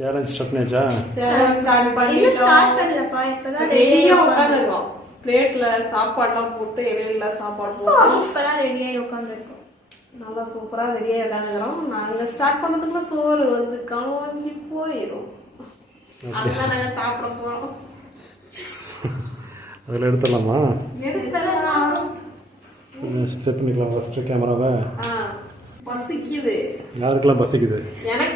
challenge ஸ்டப்னேஜா challenge start பண்ணி start பண்ணலப்பா இப்பதான் ரெடியா உட்கார்ந்துறோம் பிளேட்ல சாப்பாடுலாம் போட்டு எவேல சாப்பாடு போட்டு சூப்பரா ரெடியா உட்கார்ந்துறோம் நல்லா சூப்பரா ரெடியா உட்கார்ந்துறோம் நாங்க ஸ்டார்ட் பண்ணதுக்குள்ள சோர் வந்து கவுஞ்சி போயிரும் அதான் நாங்க சாப்பிட போறோம் அதுல எடுத்துடலாமா எடுத்துடலாம் ஸ்டெப் பண்ணிக்கலாம் ஃபர்ஸ்ட் கேமராவை பசிக்குது யாருக்கெல்லாம் பசிக்குது எனக்கு